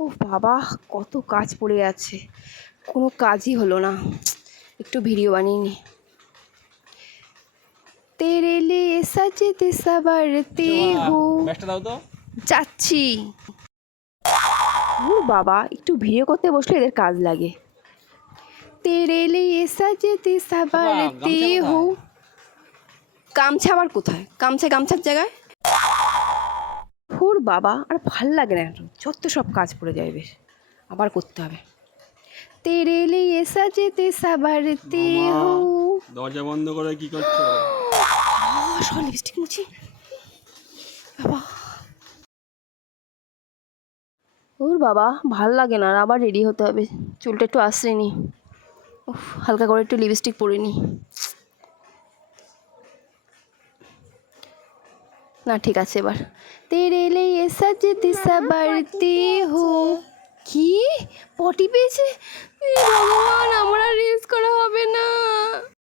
ও বাবা, কত কাজ পড়ে আছে, কোনো কাজই হলো না। একটু ভিডিও বানিয়ে নি। তেরে লিয়ে সাজতে সওয়ারতে হো। দাও তো। যাচ্ছি। ও বাবা, একটু ভিডিও করতে বসলে এদের কাজ লাগে। তেরে লিয়ে সাজতে সওয়ারতে হো। গামছা আবার কোথায়? গামছার জায়গায়। ওর বাবা, আর ভাল লাগে না, যত সব কাজ পড়ে যায়, বেশ আবার করতে হবে। তেরে লিয়ে সাজতে সওয়ারতে হো। দরজা বন্ধ করে কি করছো? সব লিপস্টিক মুছি বাবা। ওর বাবা, ভাল লাগে না, আবার রেডি হতে হবে। চুলটা একটু আশ্রে নি, হালকা করে একটু লিপস্টিক পরে নি। না ঠিক আছে এবার। তেরে লিয়ে সাজতে সওয়ারতে হো। কি পটি পেয়েছে? ভগবান, আমার আর